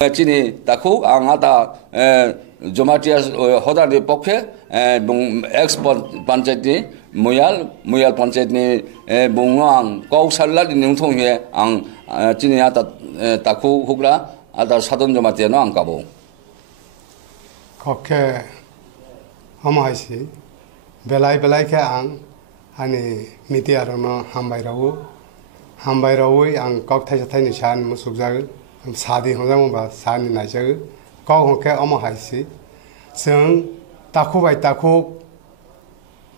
চিনি তাকু আং আতা জমাটিয়া হদানি পক্ষে এক্স পঞ্চায়েতনি মুয়াল পঞ্চায়েতনি বুङो आं कौसाला निंथं हे आं चिनि आता ताकु हुग्रा आता साधन जमातियानो आं काबो खके हमायसि बेलाय के आं आनि मिडियारनो हामबायरावै आं कक थाइनि सान मुसुकजागो सादि हजामबा सानि नायजागो कक हके अमहायसि जों ताकु बाय ताकु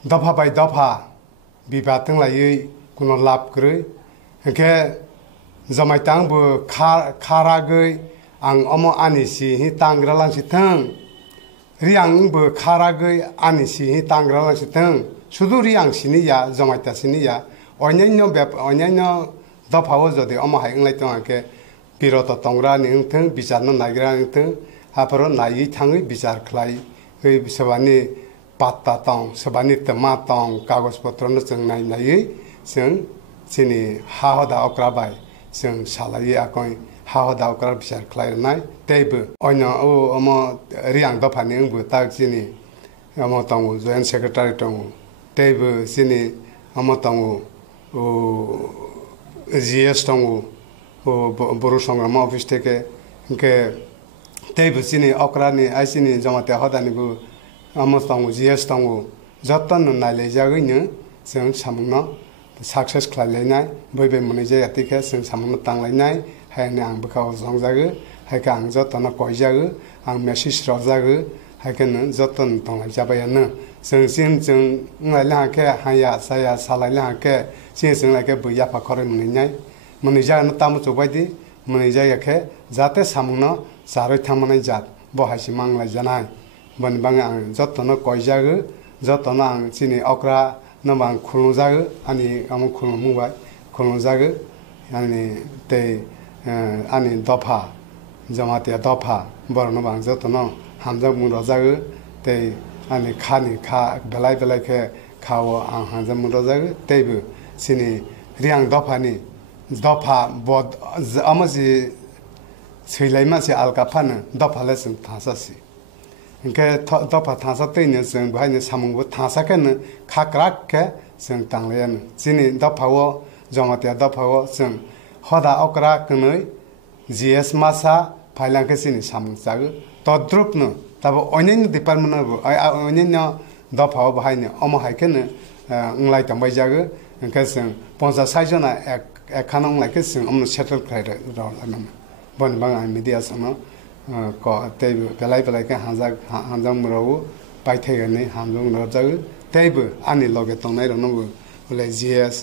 दफा बाय दफा बिबादों लायै कुनो लाब ग्रै हके जमायतांबो खारागै आं अमो आनिसि हि तांग्रा लांसि थों रियांबो खारागै आनिसि हि तांग्रा लांसि थों शुधु रियांसिनि या जमायतासिनि या अन्यान्य दफाओ जदि अमो हायंलाय तंगे बिरत तंग्रा निंथों बिचारनो नागिरा निंथों हाफोरो नायै थाङै बिचार खलाय सोबानि पात्ता तं सोबानि तमा तं कागज पत्रनो जों नायै जों जोंनि हा हदा अक्राबाय जों सालायै आकय हा हदा अक्रा बिचार खलायनाय तेबो अन्य अमो रियां दफानि अंबो ताक जोंनि अमो तं जयेन्ट सेक्रेटारि तं तेबो जोंनि अमो तं GS तं बर' संग्राम अफिस থেকে के तेबो जोंनि अक्रानि आइसिनि जमाते हदानिबो अमो तं GS तं जतन नायलायजागैनो जों सामुंनो सक्सेस खालायनाय बयबो मोनै जायातिके जों सामुंनो तांलायनाय हायने आं बोखाव जंजागो हायके आं जतन कयजागो आं मेसेज रजागो हायकेनो जतन तंलायजाबायानो जों नायलाहाके हाया साया सालायलाहाके जों लायके बैया फाखरे मोनैनाय मोनै जानो तामु चबायदि मोनै जायाखे जाते सामुंनो जारै थांमानाय जात बहायसि मांलाय जानाय बनबाङा आं जतन कयजागो जतन आं जोंनि अक्रा नबां खुलुजागो आनि आमु खुलुमुबाय खुलुजागो आनि ते आनि दफा जमाते दफा बरनबां जतन हामजा मुरजागो ते आनि खा बेलाय खावो आं हामजा मुरजागो तेबो जोंनि रियां दफानि दफा बद आमजि सैलायमासे आलगाफानो दफाले जों थासासि इनके दफा थासातैनो जों बेहायनो सामुंबो थासाखेनो खाक्राखे जों तांलायानो जोंनि दफाओ जमाते दफाओ जों हदा अक्रा कनै GS मासा फाइलांके जोंनि सामुं जागो तद्रुपनो ताबो अन्यान्य डिपार्टमेन्टआबो अन्यान्य दफाओ बाहायनो अमो हायकेनो उंलाय तांबाय जागो इनके जों 50-60 जना एखानां लायके जों अमनो सेटल खालायनो बनबां आं मिडिया सनो तेबो बेलाय के हांजा मुरावो बायथायगनै हांजा मुराजागो तेबो आनि लगे तंनाय रनबो बोले GS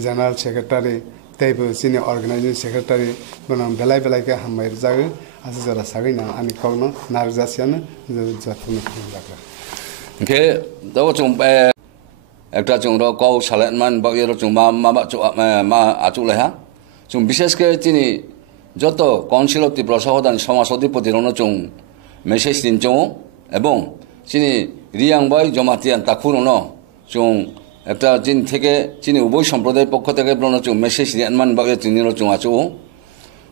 जनरल सेक्रेटारि तेबो जोंनि अर्गानाइजिं सेक्रेटारि बनम बेलाय के हामबाय जागो आसि जरा सागैना आनि कौनो नारजासियानो जतन खालामजागो के दाव जों একটা जोंरो कौ सालायमान बागेरो जों मा आचुलाहा जों विशेष के तिनि যত কাউন্সিল অফ ত্রিপুরা সহদান সমাজ অধিপতিরনো চং মেসেজ দিন চং এবং চিনি রিয়াংবাই জমাতিয়ান তাকুরনো চং একটা চিন থেকে চিনি উভয় সম্প্রদায়ের পক্ষ থেকে চং মেসেজ রিয়ানমান বাগে চিনির চং আচু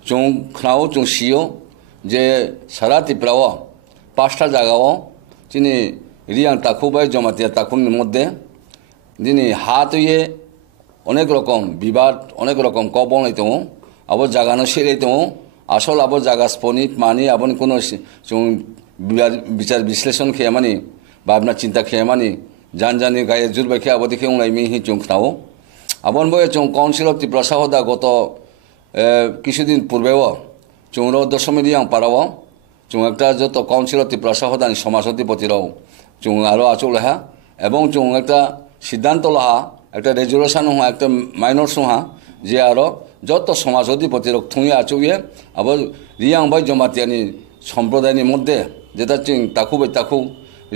চং খাও চং সিও যে সারা ত্রিপুরাও 5টা জায়গাও চিনি রিয়াং তাকুবাই জমাতিয়া তাকুনের মধ্যে যিনি হাত হয়ে অনেক রকম বিবাদ অনেক রকম কবন দङ अब जागानो सेरै दङ आसल अब जागा स्पनिट मानि आबन कोनो जों बिचार विश्लेषण खेमानि भाबना चिंता खेमानि जानजानि गाय जुरबाय खे आबो देखे उंलाय मि हि जों खाव आबन बय जों काउन्सिल अफ त्रिपुरा साहदा गत কিছুদিন পূর্বেও जों दशमी आं पाराव जों একটা যত काउन्सिल अफ त्रिपुरा साहदानि समाज अधिपतिराव जों आरो आचौलाहा এবং जों একটা সিদ্ধান্ত লাহা একটা রেজুলেশন হওয়া একটা মাইনর সংহা যে আরো যত সমাজ অধিপতিরক থুঁয়ে আচুয়ে আবার রিয়াংবাই জমাতিয়ানি সম্প্রদায়নি মধ্যে যেটা চিং তাকু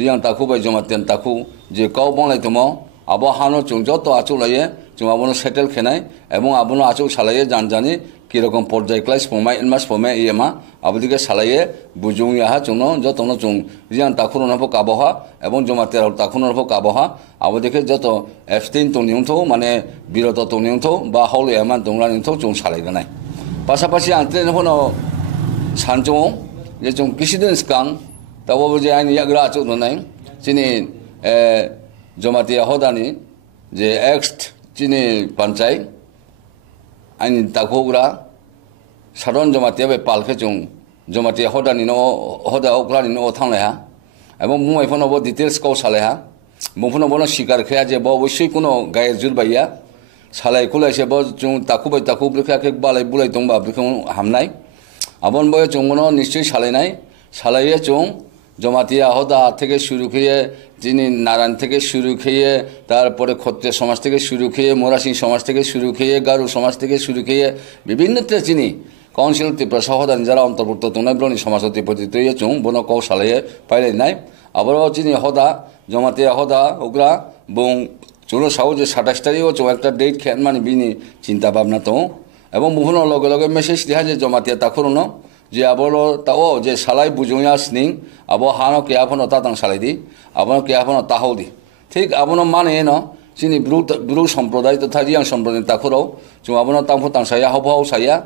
রিয়াং তাকুবাই জমাতিয়ান তাকু যে কাউ বনাইতম আবো হানো চুং যত আচুলাইয়ে চুং আবনো সেটেল খেনাই এবং আবনো আচু সালাইয়ে জানজানি কিরকম পর্যায় ক্লাস ফমাই ইনমাস ফমাই ইয়েমা আবদিকে সালাইয়ে বুজুং ইয়াহা চুনো যতনো চুং রিয়াং তাকুর নফো কাবহা এবং জমাতিয়ার তাকুর নফো কাবহা আবদিকে যত এফতিন তনিউথো মানে বিরত তনিউথো বা হল এমান দংলা নিউথো চুং সালাইগানাই পাশাপাশি আন্ত্রেন হনো 산종 이제 좀 기시든 스강 다보지 아니 야그라 쪽도나이 지니 조마티아 호다니 이제 엑스트 지니 반차이 아니 다고그라 사론 조마티아 베 팔케 좀 조마티아 호다니 노 호다 오크라니 노 탕래하 এবং মুমাই ফোন ব ডিটেলস কও সালেহা মুফোন বন শিকার খেয়া যে ববশ্যই কোনো গায়ে জুরবাইয়া সালাই খুলাইছে ব জুং তাকুবাই তাকু ব্রিখা কে বালাই বুলাই দংবা ব্রিখং হামনাই আবন বয় জংগনো নিশ্চয়ই সালাইনাই সালাইয়ে জং জমাতিয়া হদা থেকে শুরু খেয়ে যিনি নারায়ণ থেকে শুরু খেয়ে তারপরে ক্ষত্রিয় সমাজ থেকে শুরু খেয়ে মোরাসি সমাজ থেকে শুরু খেয়ে গারু সমাজ থেকে শুরু খেয়ে বিভিন্ন যিনি কাউন্সিল ত্রিপুরা সহদান যারা অন্তর্ভুক্ত তোনাইব্রনি সমাজ অধিপতি তৈরি চুং বন কৌ সালাইয়ে পাইলাই নাই আবারও যিনি হদা জমাতিয়া হদা ওগুলা বং চুনো সাউ যে 27 তারিখও চৌ একটা ডেট খেয়ান মানে বিনি চিন্তা ভাবনা তো এবং বিভিন্ন লগে লগে মেসেজ দেখা যে জমাতিয়া তাকুরনো যে আবলো তাও যে সালাই বুঝুয়া স্নিং আবো হানো কে আফনো তাতাং সালাই দি আবনো কে আফনো তাহাও দি ঠিক আবনো মানে ন যিনি ব্রু সম্প্রদায় তথা রিয়াং সম্প্রদায় তাকুরাও চুং আবনো তাংফো তাং সাইয়া হবাও সাইয়া